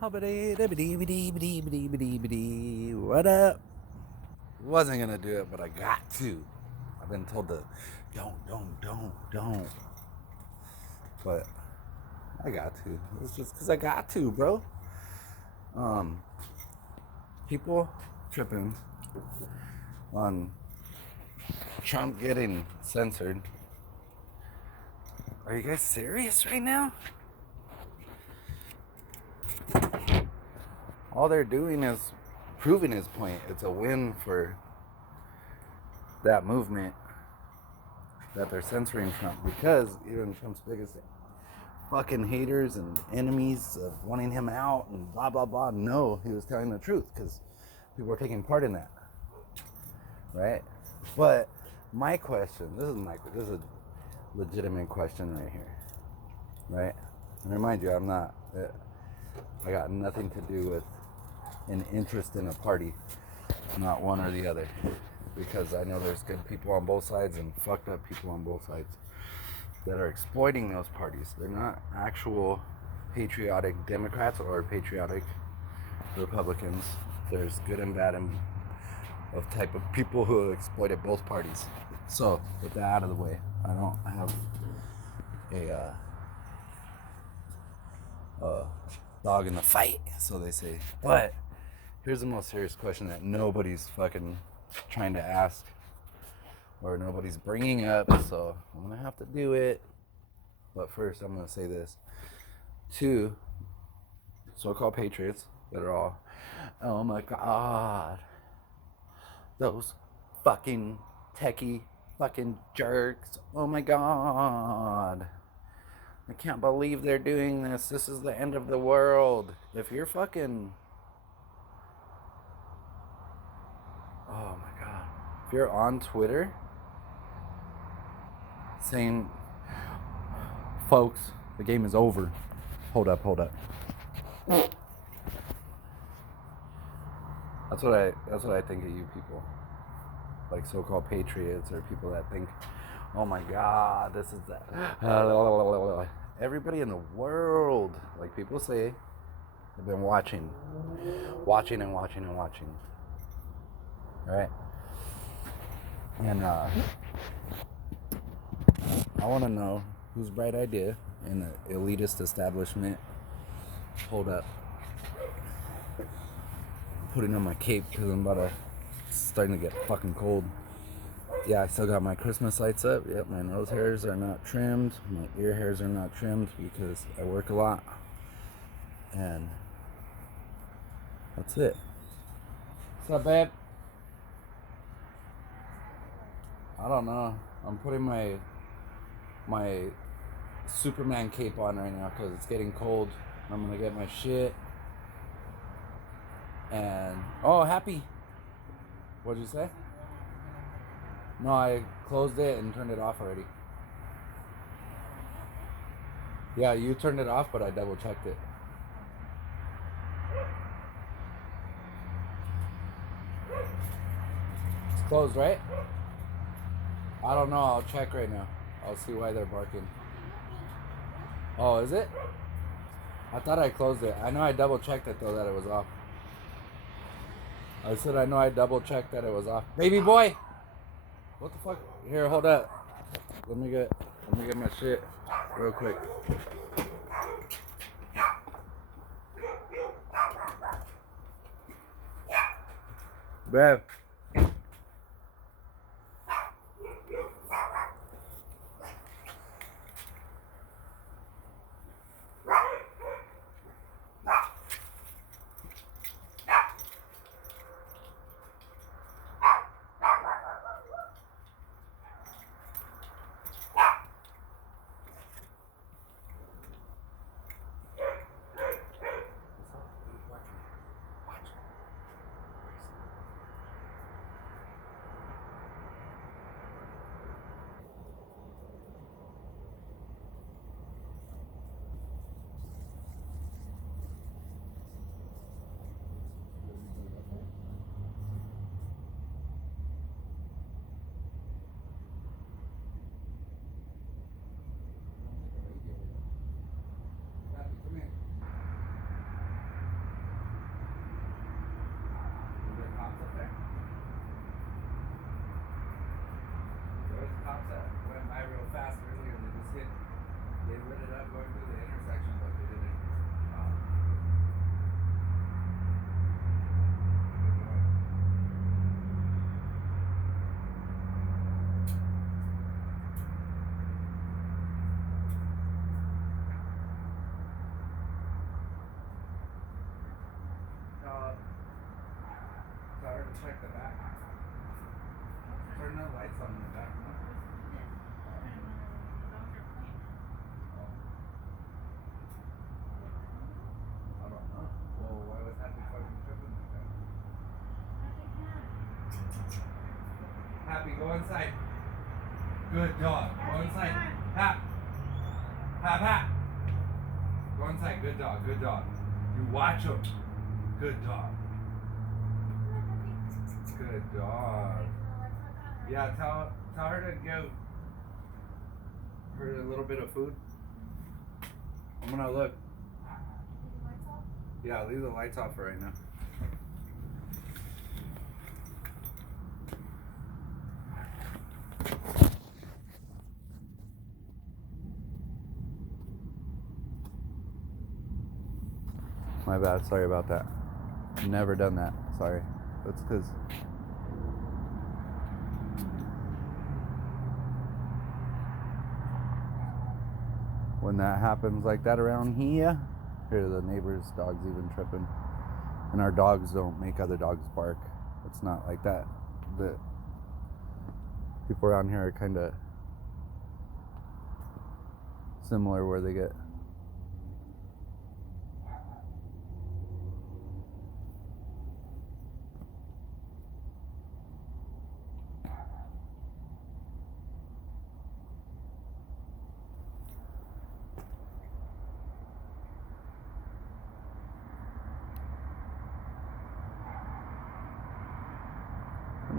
What up? Wasn't gonna do it, but I got to. I've been told to don't. But I got to. It's just because I got to, bro. Um, People tripping on Trump getting censored. Are you guys serious right now? All they're doing is proving his point. It's a win for that movement that they're censoring Trump, because even Trump's biggest fucking haters and enemies of wanting him out and blah blah blah, no, he was telling the truth because people were taking part in that, right? But my question, this is a legitimate question right here, right? And remind you, I got nothing to do with an interest in a party, not one or the other, because I know there's good people on both sides and fucked up people on both sides that are exploiting those parties. They're not actual patriotic Democrats or patriotic Republicans. There's good and bad and of type of people who exploited both parties. So with that out of the way, I don't have a dog in the fight, so they say. But here's the most serious question that nobody's fucking trying to ask, or nobody's bringing up, so I'm gonna have to do it. But first, I'm gonna say this to so-called patriots that are all, oh my god, those fucking techie fucking jerks, oh my god, I can't believe they're doing this, this is the end of the world. If you're fucking, oh my god, if you're on Twitter saying, folks, the game is over, hold up, that's what I think of you people, like so-called patriots, or people that think, oh my god, this is that. Everybody in the world, like people say, have been watching, right? And I want to know whose bright idea in the elitist establishment. Hold up, putting on my cape because I'm starting to get fucking cold. Yeah, I still got my Christmas lights up. Yep, my nose hairs are not trimmed. My ear hairs are not trimmed because I work a lot. And that's it. What's up, babe? I don't know. I'm putting my Superman cape on right now because it's getting cold. I'm gonna get my shit. And oh, happy. What'd you say? No, I closed it and turned it off already. Yeah, you turned it off, but I double checked it. It's closed, right? I don't know. I'll check right now. I'll see why they're barking. Oh, is it? I thought I closed it. I know I double checked it though that it was off. I said I know I double checked that it was off. Baby boy! What the fuck? Here, hold up. Let me get my shit real quick. Bruh. check the back. Turn the lights on in the back, no? I don't know. Well, why was Happy fucking tripping like that? Happy, go inside. Good dog. Go inside. Hap. Hap, hap. Go inside. Good dog. Good dog. You watch him. Good dog. Good dog. Yeah, tell her to give her a little bit of food. I'm gonna look. Yeah, leave the lights off for right now. My bad, sorry about that. Never done that, sorry. That's because when that happens like that around here, the neighbor's dog's even tripping. And our dogs don't make other dogs bark. It's not like that. The people around here are kind of similar where they get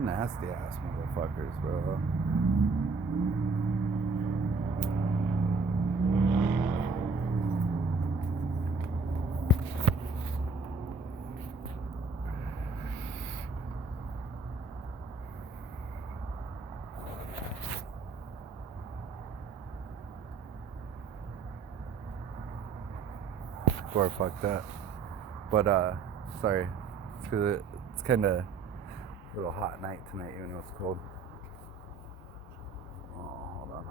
nasty ass motherfuckers, bro. Or fuck that. But sorry. It's because it's kind of a little hot night tonight, even though it's cold. Oh, hold on.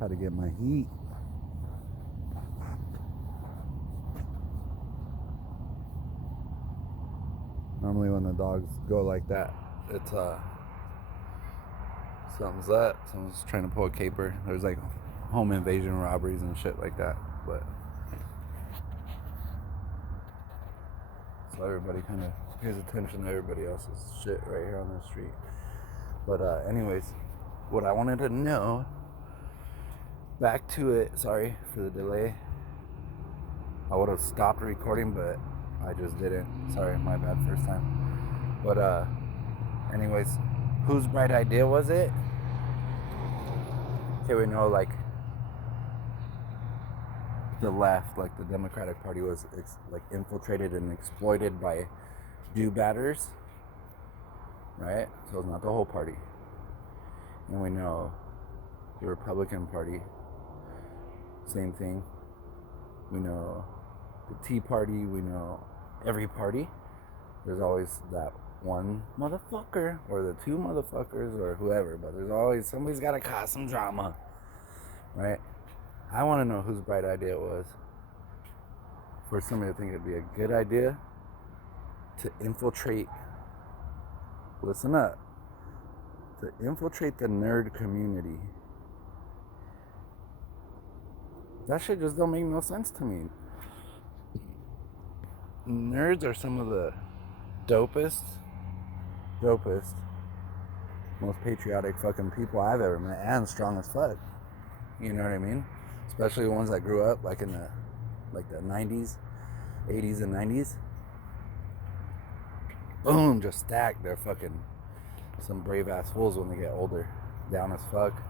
How to get my heat. Normally when the dogs go like that, it's something's up. Someone's trying to pull a caper. There's like home invasion robberies and shit like that. But so everybody kind of pays attention to everybody else's shit right here on the street. But anyways, what I wanted to know, back to it, sorry for the delay. I would have stopped recording, but I just didn't. Sorry, my bad, first time. But anyways, whose bright idea was it? Okay, we know like the left, like the Democratic Party was like infiltrated and exploited by do-batters, right? So it's not the whole party. And we know the Republican Party, same thing. We know the Tea Party, we know every party. There's always that one motherfucker or the two motherfuckers or whoever, but there's always somebody's got to cause some drama, right? I want to know whose bright idea it was for somebody to think it'd be a good idea to infiltrate, listen up, to infiltrate the nerd community. That shit just don't make no sense to me. Nerds are some of the dopest, most patriotic fucking people I've ever met, and strong as fuck. You know what I mean? Especially the ones that grew up like in the 90s, 80s and 90s. Boom, just stacked. They're fucking some brave ass fools when they get older, down as fuck.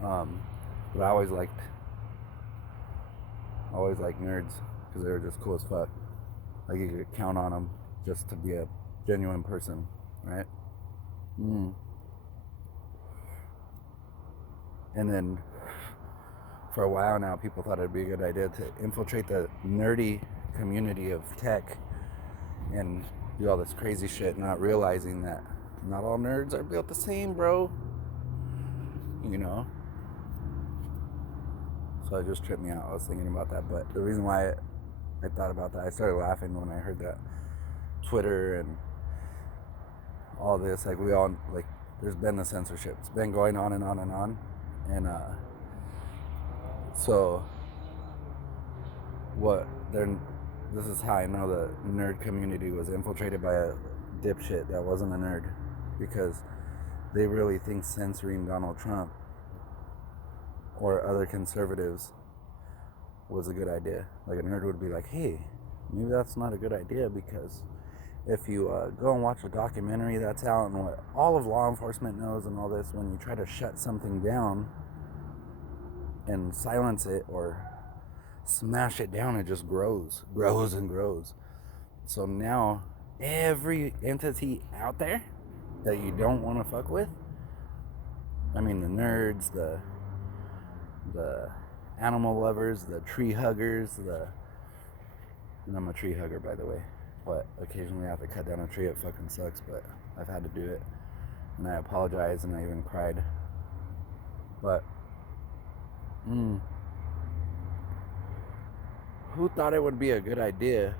But I always liked nerds because they were just cool as fuck. Like you could count on them just to be a genuine person, right? And then for a while now, people thought it'd be a good idea to infiltrate the nerdy community of tech and do all this crazy shit, not realizing that Not all nerds are built the same, bro. You know? So it just tripped me out. I was thinking about that. But the reason why I thought about that, I started laughing when I heard that Twitter and all this, like, we all, like, there's been the censorship. It's been going on and on and on. And so this is how I know the nerd community was infiltrated by a dipshit that wasn't a nerd, because they really think censoring Donald Trump or other conservatives was a good idea. Like, a nerd would be like, hey, maybe that's not a good idea, because if you go and watch a documentary that's out and what all of law enforcement knows and all this, when you try to shut something down and silence it or smash it down, it just grows and grows. So now every entity out there that you don't want to fuck with, I mean, the nerds, the animal lovers, the tree huggers, and I'm a tree hugger, by the way, but occasionally I have to cut down a tree. It fucking sucks, but I've had to do it, and I apologize, and I even cried. But who thought it would be a good idea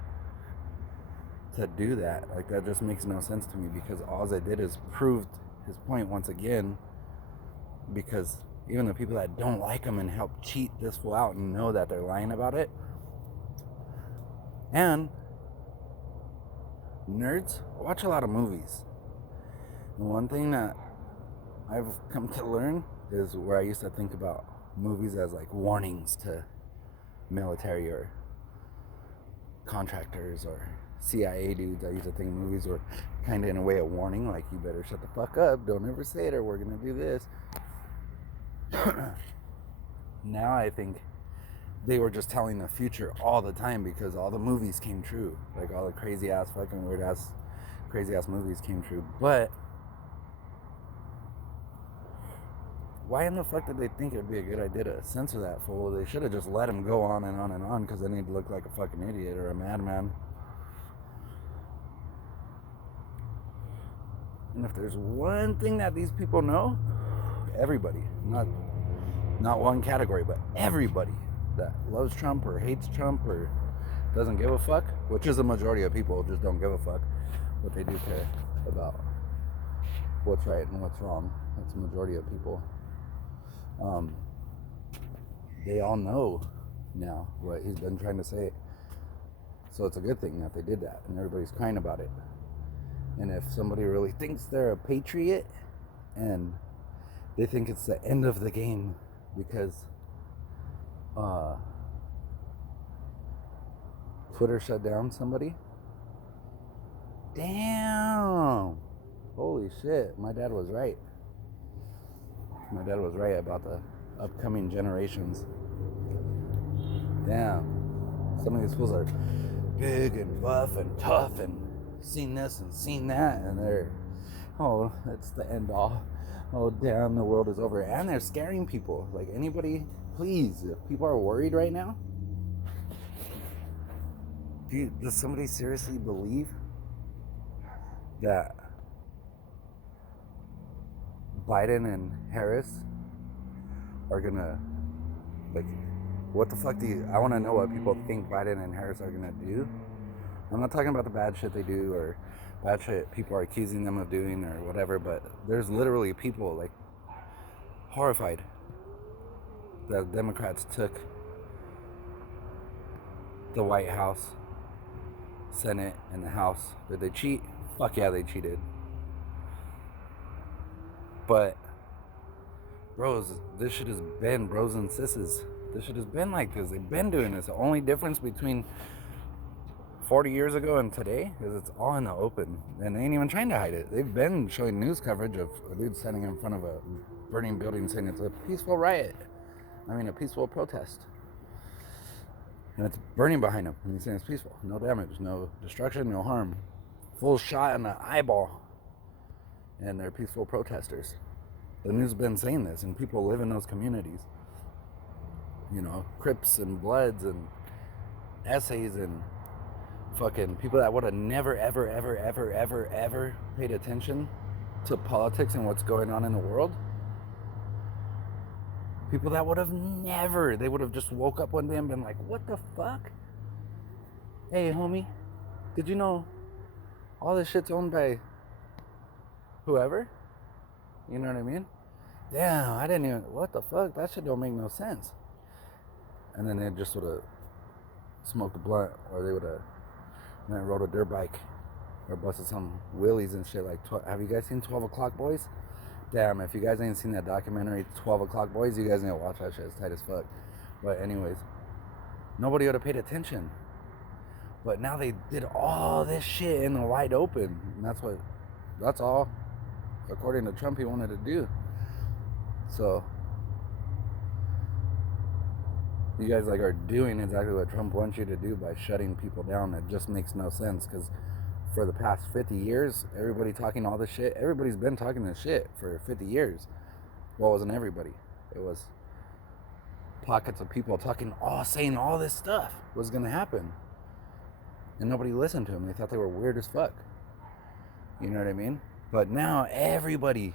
to do that? Like, that just makes no sense to me, because all they did is proved his point once again, because even the people that don't like him and help cheat this fool out and know that they're lying about it. And nerds watch a lot of movies. And one thing that I've come to learn is where I used to think about movies as like warnings to military or contractors or CIA dudes. I used to think movies were kind of in a way a warning, like, you better shut the fuck up, don't ever say it, or we're gonna do this. Now I think they were just telling the future all the time, because all the movies came true. Like, all the crazy ass fucking weird ass crazy ass movies came true. But why in the fuck did they think it would be a good idea to censor that fool? They should have just let him go on and on and on, because then he'd look like a fucking idiot or a madman. And if there's one thing that these people know, everybody, not one category, but everybody that loves Trump or hates Trump or doesn't give a fuck, which is a majority of people, just don't give a fuck, but they do care about what's right and what's wrong. That's a majority of people. They all know now what he's been trying to say. So it's a good thing that they did that, and everybody's crying about it. And if somebody really thinks they're a patriot and they think it's the end of the game because Twitter shut down somebody, damn, holy shit, my dad was right. My dad was right about the upcoming generations. Damn, some of these fools are big and buff and tough and seen this and seen that, and they're, oh, it's the end all. Oh, damn, the world is over. And they're scaring people. Like, anybody, please, if people are worried right now, does somebody seriously believe that Biden and Harris are gonna, like, what the fuck I want to know what people think Biden and Harris are gonna do. I'm not talking about the bad shit they do or bad shit people are accusing them of doing or whatever, but there's literally people, like, horrified that Democrats took the White House, Senate, and the House. Did they cheat? Fuck yeah, they cheated. But, bros, this shit has been, bros and sisses, this shit has been like this. They've been doing this. The only difference between 40 years ago and today is it's all in the open, and they ain't even trying to hide it. They've been showing news coverage of a dude standing in front of a burning building saying it's a peaceful riot. I mean, a peaceful protest. And it's burning behind him, and he's saying it's peaceful. No damage, no destruction, no harm. Full shot in the eyeball. And they're peaceful protesters. The news has been saying this, and people live in those communities. You know, Crips and Bloods and essays and fucking people that would have never, ever, ever, ever, ever, ever paid attention to politics and what's going on in the world, people that would have never, they would have just woke up one day and been like, what the fuck? Hey, homie, did you know all this shit's owned by whoever? You know what I mean? Damn, I didn't even, what the fuck? That shit don't make no sense. And then they just would have smoked a blunt, or they would have rode a dirt bike, or busted some wheelies and shit. Like, have you guys seen 12 O'Clock Boys? Damn, if you guys ain't seen that documentary 12 O'Clock Boys, you guys need to watch that shit. It's tight as fuck. But anyways, nobody would have paid attention. But now they did all this shit in the wide open. And that's all, according to Trump, he wanted to do. So you guys like are doing exactly what Trump wants you to do by shutting people down. It just makes no sense, because for the past 50 years, everybody talking all this shit, everybody's been talking this shit for 50 years. Well, it wasn't everybody. It was pockets of people saying all this stuff was going to happen. And nobody listened to them. They thought they were weird as fuck. You know what I mean? But now everybody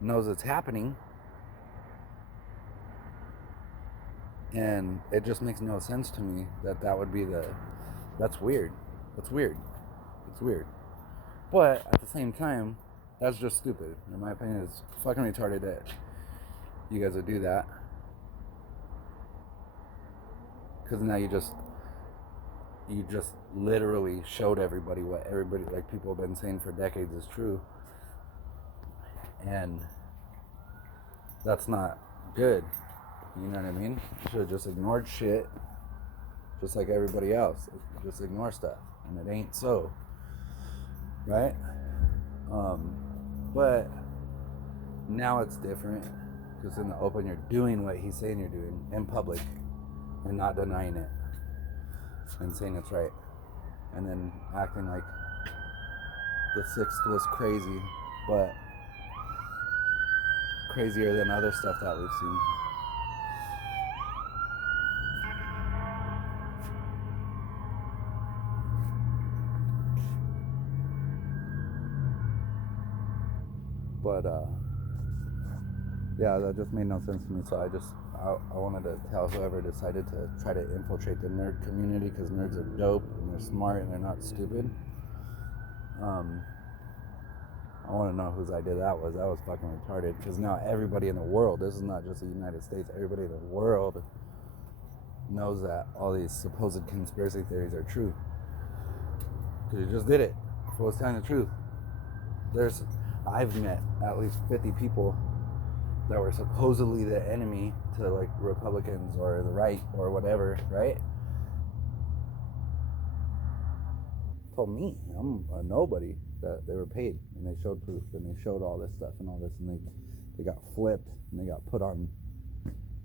knows it's happening. And it just makes no sense to me that would be that's weird. It's weird. But at the same time, that's just stupid. In my opinion, it's fucking retarded that you guys would do that. Because now you just literally showed everybody what everybody, like people have been saying for decades, is true. And that's not good. You know what I mean? You should have just ignored shit, just like everybody else. Just ignore stuff. And it ain't so. Right? But now it's different, because in the open you're doing what he's saying you're doing in public and not denying it and saying it's right, and then acting like the 6th was crazy, but crazier than other stuff that we've seen. But yeah, that just made no sense to me. So I wanted to tell whoever decided to try to infiltrate the nerd community, because nerds are dope and they're smart and they're not stupid. I want to know whose idea that was. That was fucking retarded, because now everybody in the world, this is not just the United States, everybody in the world knows that all these supposed conspiracy theories are true. Because you just did it. If I was telling the truth. I've met at least 50 people that were supposedly the enemy to like Republicans or the right or whatever, right? Told me I'm a nobody, that they were paid, and they showed proof, and they showed all this stuff and all this, and they got flipped and they got put on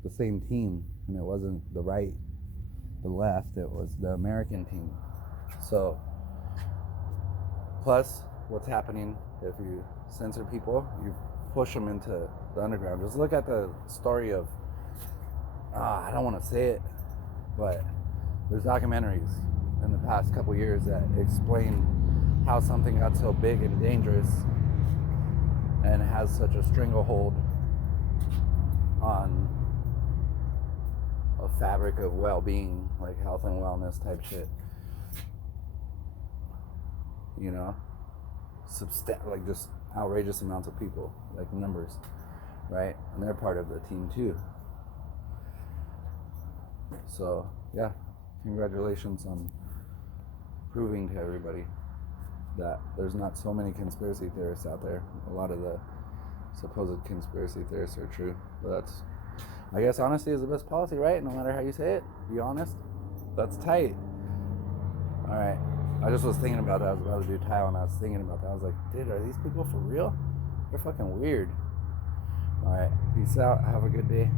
the same team, and it wasn't the right, the left, it was the American team. So plus what's happening if you censor people, you push them into the underground. Just look at the story of I don't want to say it, but there's documentaries in the past couple years that explain how something got so big and dangerous and has such a stranglehold on a fabric of well-being, like health and wellness type shit. You know, like just outrageous amounts of people, like numbers, right? And they're part of the team too. So yeah, congratulations on proving to everybody that there's not so many conspiracy theorists out there. A lot of the supposed conspiracy theorists are true, but that's, I guess honesty is the best policy, right? No matter how you say it, be honest. That's tight. All right. I just was thinking about that. I was about to do tile, and I was thinking about that. I was like, dude, are these people for real? They're fucking weird. All right. Peace out. Have a good day.